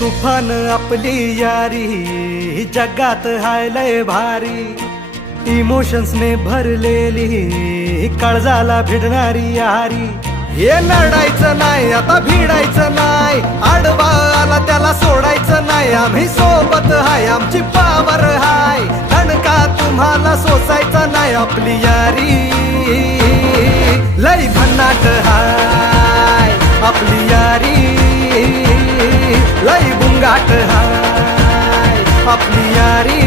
तुफान आपली यारी जगात हाय लय भारी, इमोशन्स ने भरलेली काळजाला भिडणारी यारी। हे लढायचं नाही आता भिडायचं नाही, आडवा आला त्याला सोडायचं नाही, आम्ही सोबत हाय आमची पावर हाय, दणका तुम्हाला सोसायचा नाही। आपली यारी लय भन्नाट हाय, आपली यारी लय बुंगाट हाय, आपली यारी